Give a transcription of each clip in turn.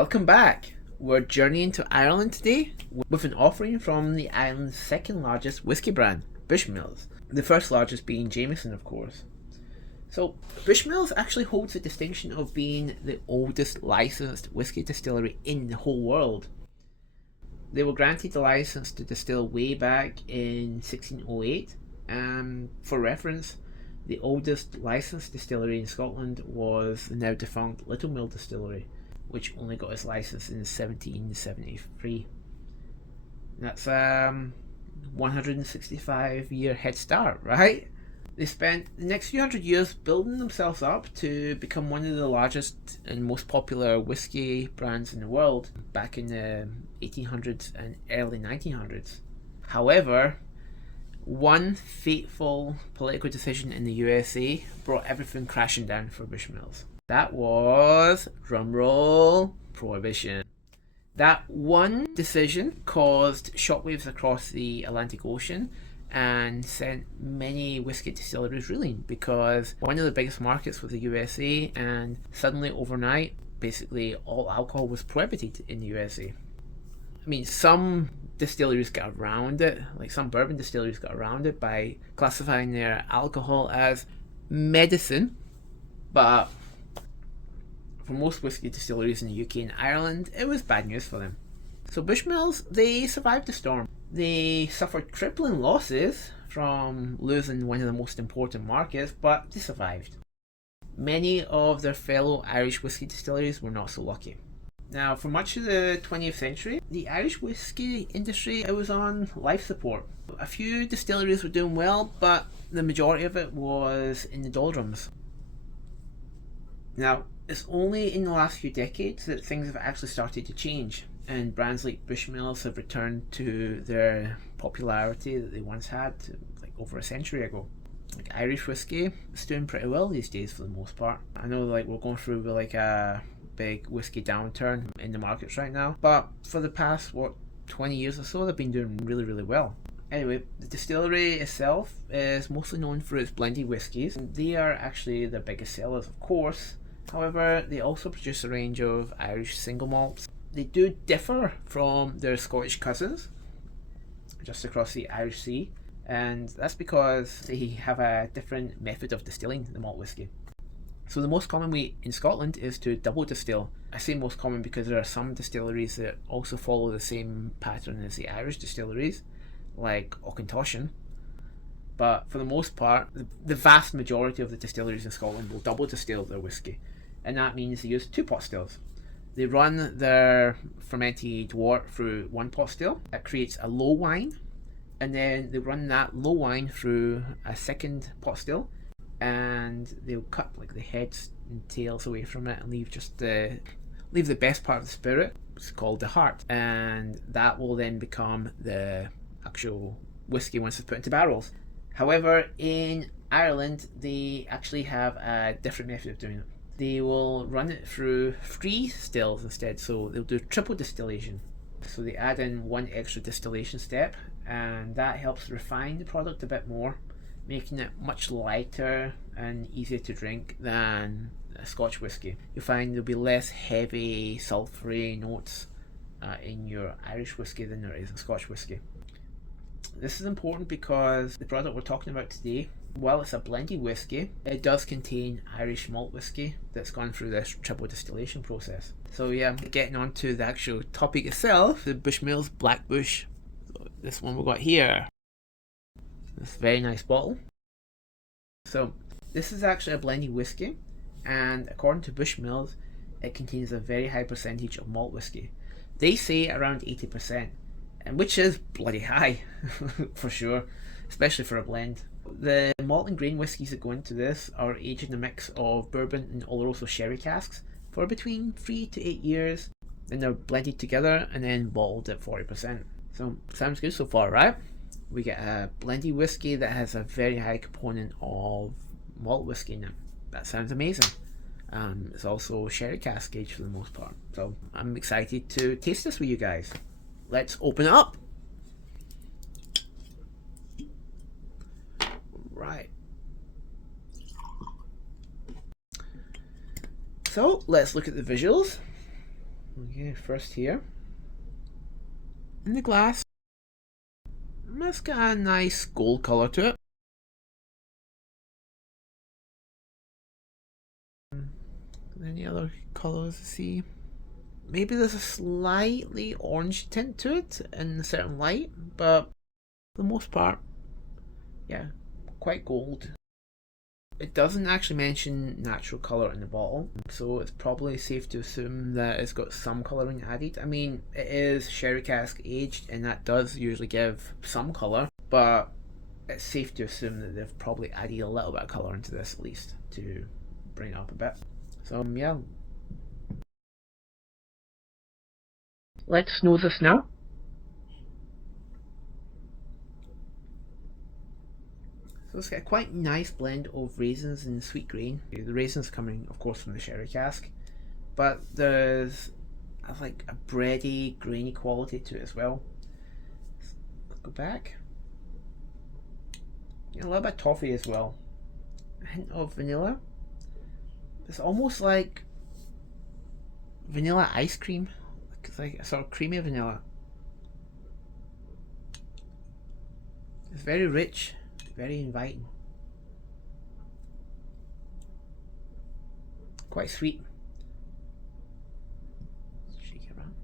Welcome back. We're journeying to Ireland today with an offering from the island's second largest whiskey brand, Bushmills. The first largest being Jameson, of course. So, Bushmills actually holds the distinction of being the oldest licensed whiskey distillery in the whole world. They were granted the license to distill way back in 1608, and for reference, the oldest licensed distillery in Scotland was the now defunct Little Mill Distillery, which only got its license in 1773. That's 165-year head start, right? They spent the next few hundred years building themselves up to become one of the largest and most popular whiskey brands in the world back in the 1800s and early 1900s. However, one fateful political decision in the USA brought everything crashing down for Bushmills. That was, drumroll, Prohibition. That one decision caused shockwaves across the Atlantic Ocean and sent many whiskey distilleries reeling, because one of the biggest markets was the USA, and suddenly overnight, basically all alcohol was prohibited in the USA. I mean, some distilleries got around it, like some bourbon distilleries got around it by classifying their alcohol as medicine, but for most whiskey distilleries in the UK and Ireland, it was bad news for them. So Bushmills, they survived the storm. They suffered crippling losses from losing one of the most important markets, but they survived. Many of their fellow Irish whiskey distilleries were not so lucky. Now, for much of the 20th century, the Irish whiskey industry, it was on life support. A few distilleries were doing well, but the majority of it was in the doldrums. Now, it's only in the last few decades that things have actually started to change, and brands like Bushmills have returned to their popularity that they once had, like over a century ago. Like Irish whiskey is doing pretty well these days for the most part. I know like we're going through like a big whiskey downturn in the markets right now, but for the past 20 years or so, they've been doing really well. Anyway, the distillery itself is mostly known for its blended whiskies, and they are actually their biggest sellers, of course. However, they also produce a range of Irish single malts. They do differ from their Scottish cousins just across the Irish Sea, and that's because they have a different method of distilling the malt whiskey. So the most common way in Scotland is to double distill. I say most common because there are some distilleries that also follow the same pattern as the Irish distilleries, like Auchentoshan. But for the most part, the vast majority of the distilleries in Scotland will double distill their whiskey, and that means they use two pot stills. They run their fermented wort through one pot still. That creates a low wine, and then they run that low wine through a second pot still, and they'll cut like the heads and tails away from it and leave just the best part of the spirit. It's called the heart, and that will then become the actual whiskey once it's put into barrels. However, in Ireland, they actually have a different method of doing it. They will run it through 3 stills instead, so they'll do triple distillation. So they add in one extra distillation step, and that helps refine the product a bit more, making it much lighter and easier to drink than a Scotch whisky. You'll find there'll be less heavy, sulphury notes in your Irish whisky than there is in Scotch whisky. This is important because the product we're talking about today, while it's a blended whiskey, it does contain Irish malt whiskey that's gone through this triple distillation process. So yeah, getting on to the actual topic itself, the Bushmills Black Bush. So this one we got here. This very nice bottle. So this is actually a blended whiskey, and according to Bushmills, it contains a very high percentage of malt whiskey. They say around 80%, and which is bloody high for sure, especially for a blend. The malt and grain whiskies that go into this are aged in a mix of bourbon and Oloroso sherry casks for between 3 to 8 years, and they're blended together and then bottled at 40%. So sounds good so far, right? We get a blended whiskey that has a very high component of malt whiskey in it. That sounds amazing. It's also sherry cask aged for the most part, so I'm excited to taste this with you guys. Let's open it up. Right. So let's look at the visuals. Okay, first here. In the glass. It's got a nice gold colour to it. Any other colours to see? Maybe there's a slightly orange tint to it in a certain light, but for the most part, yeah, quite gold. It doesn't actually mention natural colour in the bottle, so it's probably safe to assume that it's got some colouring added. I mean, it is sherry cask aged, and that does usually give some colour, but it's safe to assume that they've probably added a little bit of colour into this at least to bring it up a bit. So yeah. Let's know this now. So it's got a quite nice blend of raisins and sweet grain. The raisins coming, of course, from the sherry cask, but there's like a bready, grainy quality to it as well. Let's go back. A little bit of toffee as well. A hint of vanilla. It's almost like vanilla ice cream. It's like a sort of creamy vanilla. It's very rich, very inviting. Quite sweet. Shake it around.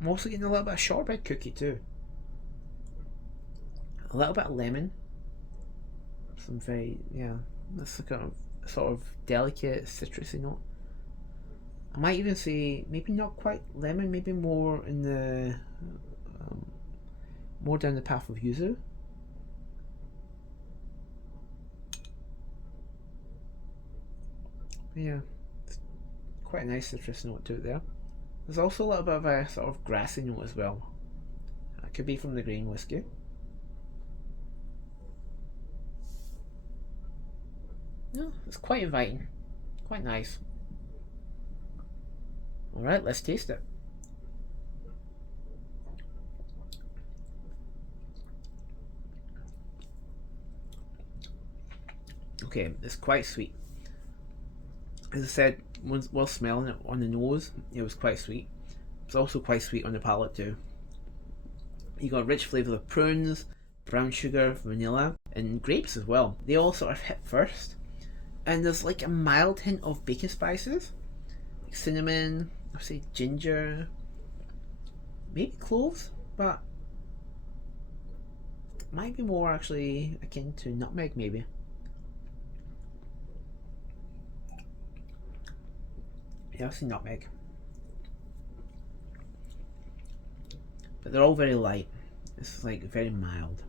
I'm also getting a little bit of shortbread cookie too. A little bit of lemon. Some very, yeah, that's a kind of sort of delicate citrusy note. I might even say maybe not quite lemon, maybe more in the more down the path of yuzu. Yeah, it's quite a nice citrus note to it there. There's also a little bit of a sort of grassy note as well. That could be from the grain whiskey. No, it's quite inviting, quite nice. Alright, let's taste it. Okay, it's quite sweet. As I said, while smelling it on the nose, it was quite sweet. It's also quite sweet on the palate too. You got a rich flavour of prunes, brown sugar, vanilla, and grapes as well. They all sort of hit first. And there's like a mild hint of baking spices, like cinnamon, I'd say ginger, maybe cloves, but might be more actually akin to nutmeg maybe. Yeah, I've seen nutmeg. But they're all very light. It's like very mild.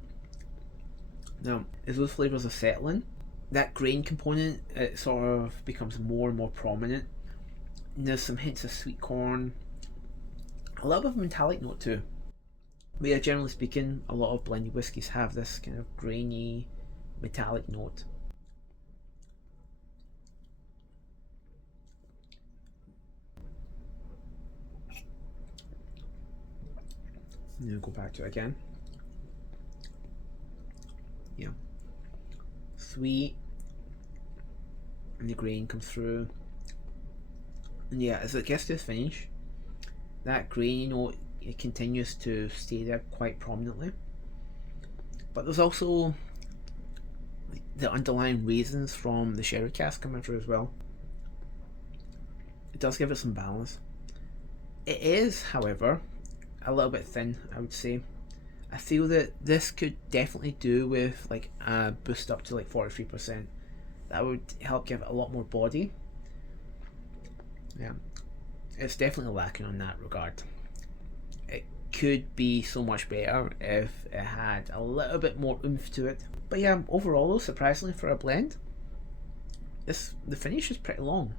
Now, as those flavours are settling, that grain component, it sort of becomes more and more prominent. And there's some hints of sweet corn, a little bit of metallic note too. But yeah, generally speaking, a lot of blended whiskies have this kind of grainy, metallic note. Now go back to it again. Yeah, sweet, and the grain comes through. And yeah, as it gets to the finish, that grainy note, it continues to stay there quite prominently. But there's also the underlying raisins from the sherry cask coming through as well. It does give it some balance. It is, however, a little bit thin, I would say. I feel that this could definitely do with like a boost up to like 43%. That would help give it a lot more body. Yeah, it's definitely lacking on that regard. It could be so much better if it had a little bit more oomph to it. But yeah, overall though, surprisingly for a blend, the finish is pretty long.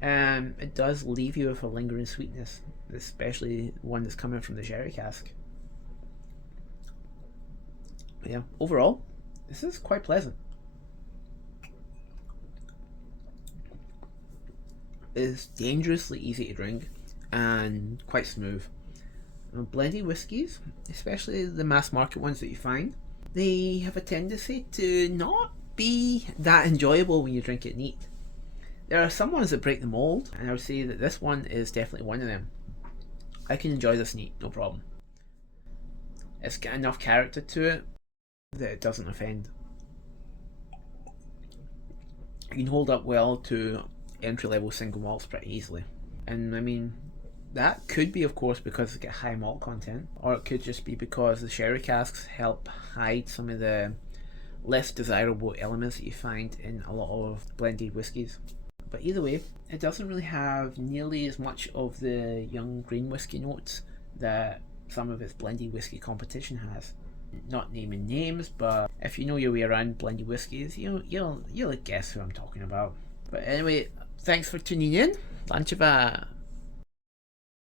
It does leave you with a lingering sweetness, especially one that's coming from the sherry cask. But yeah, overall, this is quite pleasant. It's dangerously easy to drink and quite smooth. Blended whiskies, especially the mass market ones that you find, they have a tendency to not be that enjoyable when you drink it neat. There are some ones that break the mold, and I would say that this one is definitely one of them. I can enjoy this neat, no problem. It's got enough character to it that it doesn't offend. You can hold up well to entry level single malts pretty easily. And I mean, that could be, of course, because it's got high malt content, or it could just be because the sherry casks help hide some of the less desirable elements that you find in a lot of blended whiskies. But either way, it doesn't really have nearly as much of the young grain whisky notes that some of its blended whisky competition has. Not naming names, but if you know your way around blended whiskies, you'll guess who I'm talking about. But anyway, thanks for tuning in. Lunch of a